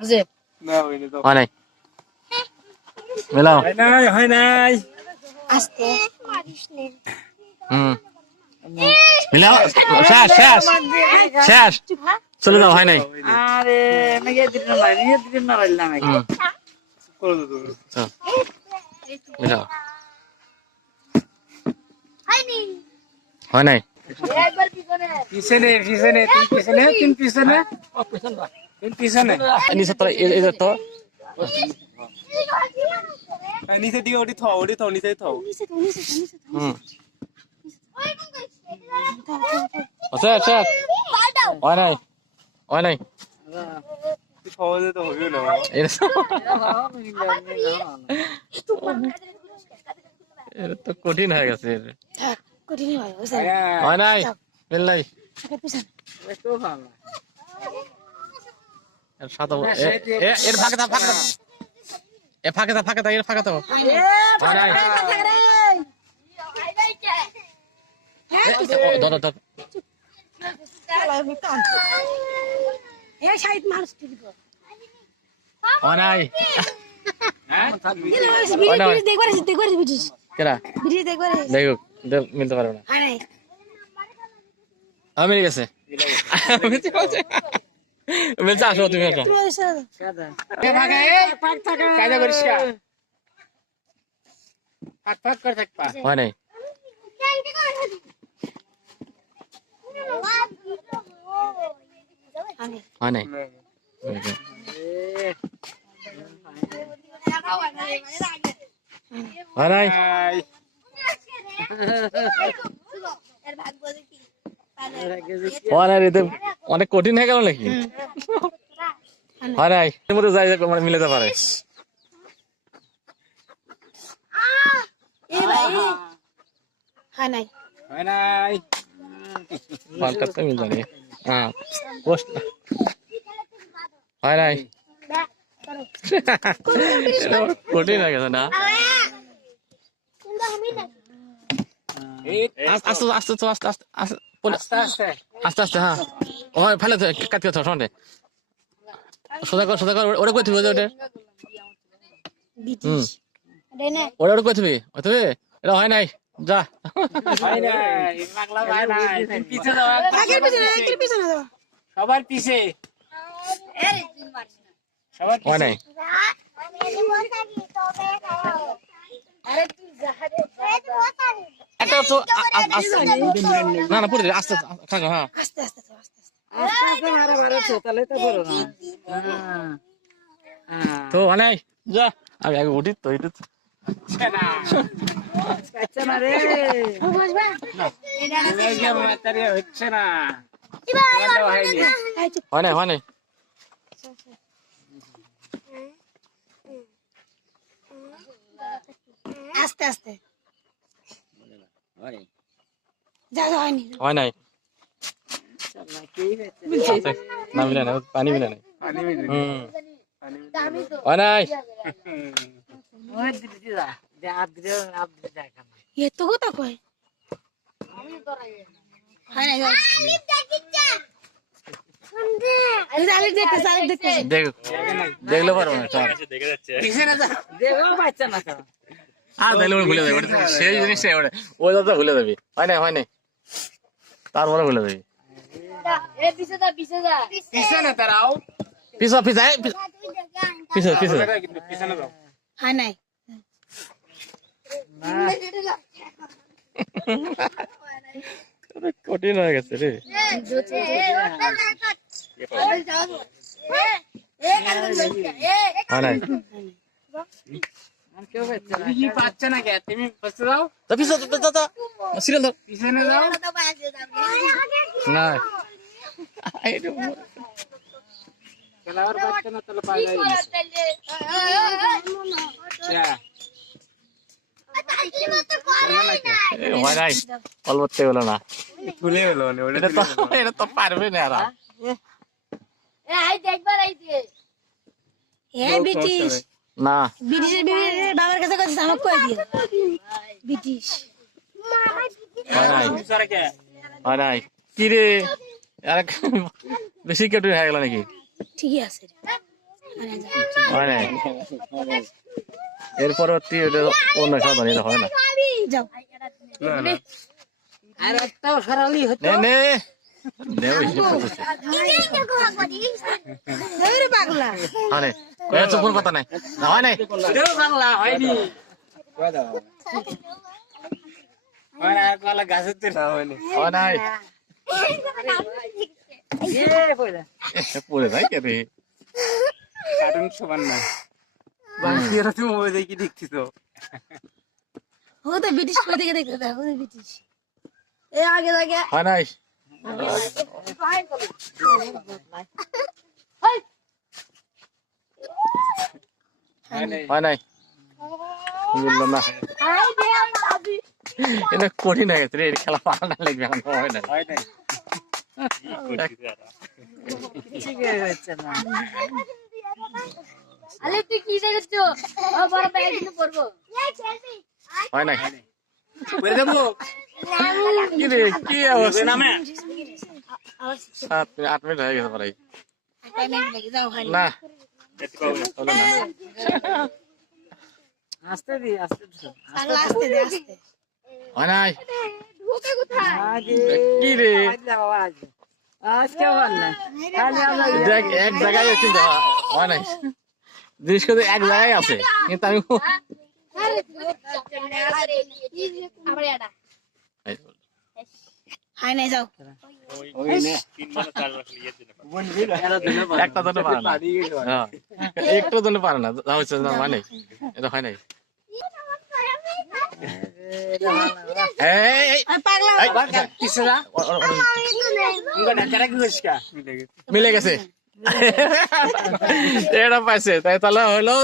আছে না হইনি তো হয় নাই মিলাও হয় নাই আস্তে মারিস নে হুম মিলাও শেষ শেষ শেষ চলে যাও হয় নাই আরে মেগে দিন না নিয়ে দিন না রাইলাম হুম করে দে চল মিলাও হয় নাই একবার পিছনে পিছনে পিছনে তিন পিছনে তিন পিছনে নিচে তো এদের তো নিচে দিকে ওটি থাও নিচে থাও হুম শেষ শেষ হয় নাই হয় নাই সহজে তো হইও না এটা তো কঠিন হয়ে গেছে কঠিন হয় হয় নাই মিল নাই একটু ভালো এর সাথে এর ফাঁকে দাও এ ফাঁকে দাও এর ফাঁকে দাও হয় নাই দাও দাও এই সাইড মারছ কি দিব হয় নাই বিড়ি দেখবার বিড়ি কেডা বিড়ি দেখবার দেখো মিলতে পারবে না আরে আমি গেছে মিলছে আসো তুমি আসো কায়দা করিস ফাক করে থাকবা হয় নাই হয় নাই হয় নাই হয় নাই রে অনেক কঠিন হয়ে গেল নাকি হয় নাই এর মধ্যে যাই মানে মিলাতে পারে এ ভাই হ্যাঁ নাই হয় নাই পাল্টা তো মিল জানি হ্যাঁ পোস্ট হয় নাই কঠিন হয়ে গেছে না আস্তে আস্তে আস্তে আস্তে আস্তে আস্তে আস্তে হ্যাঁ ওই ফেলে কাটতে থাক শোনে সোজা কর ওরে কই থিবি ওটা হুম ওরে কই থিবি এটা হয় নাই যা হয় নাই পাগলা ভাই নাই পিছে দাও পিছনে দাও সবার পিছে সবার হয় নাই একটা তো না না পুরো আস্তে থাকো হ্যাঁ আস্তে আস্তে মারা মারাছো তাহলে তো বলো না তো হয় নাই যা আমি আগে উঠি তো এটা না আচ্ছা না রে বসবা এটা মাতারে হচ্ছে না হয় নাই আস্তে আস্তে যা হয়নি হয় নাই না মিলে না পানি মিলে নাই হুম হয় নাই ये तो होता कोई हां नहीं साले देखते দেখলে পারবো না পিছনে যা দেখো বাচ্চা না কেন আর তাহলে ভুলে যাবে সেই জিনিসটা ওটা ওই দাদা ভুলে যাবি হয় নাই তারপরে ভুলে যাবি পিছনে দাঁড়াও পিছা পিছনে যাও हां नहीं কঠিন হয়ে গেছে রে হয় নাই পাচ্ছে না কে তুমি বসে যাও তো পিছা তো সিরিয়াল ধর পিছনে যাও না খেলার পাচ্ছে না তাহলে পাগল হয় নাই অলবত্তে হলো না খুলে হলো এটা তো পারবে না আর ए ब्रिटिश না ब्रिटिश बाबर कैसे कर सामक को दिया ब्रिटिश হয় নাই কি রে আর বেশি কঠিন হয়ে গেল নাকি ठीक है হয় নাই এর পরবর্তী এটা অন্য সাধন এটা হয় না যাও আর একটাও সরালি হতো নে নে দেও হিসেব করতেছে ওরে পাগলা আরে এ চুপুর কথা নাই হয় নাই এটাও বাংলা হয়নি মানে একলা গাছের তো না হয়নি হয় নাই এ কইলা পড়ে যায় কে রে কার্টুন সমান না বাংলা তুমি ওই দেখি দেখছিস ও তো ব্রিটিশ কই থেকে দেখতে দেখো ব্রিটিশ এ আগে আগে হয় নাই হয় নাই বুঝলাম না এটা কঠিন হয়ে গেছে রে এর খেলা পারা না লাগবে এখন হয় না হয় নাই ঠিক আছে না আলে তুই কি দেখছো বড় ব্যাগ নিয়ে পড়বো হয় নাই বলে দেব কি রে কি অবস্থা নামে 8 মিনিট হয়ে গেছে প্রায় টাইম লাগে যাও হয় না হলো না আস্তে দি আস্তে পাগলা আসতে দে আসতে হয় নাই ঢোকে কোথায় আগে কি রে আজকে বল না খালি আমরা দেখ এক জায়গায় কিন্তু হয় নাই জিনিস কিন্তু এক জায়গায় আছে কিন্তু আমি আবার এটা হয় নাই যাও ওই নে 3 বার 4 বার লিয়ে দিলে বলবি এরা দিলে একটা জন্য পারে না হ্যাঁ একটু জন্য পারে না যা হচ্ছে না মানে এটা হয় নাই এই এই পাগলা কিসরা ইঙ্গো ডাক্তার কি হইছকা মিলে গেছে এটা পাইছে তাই তাহলে হলো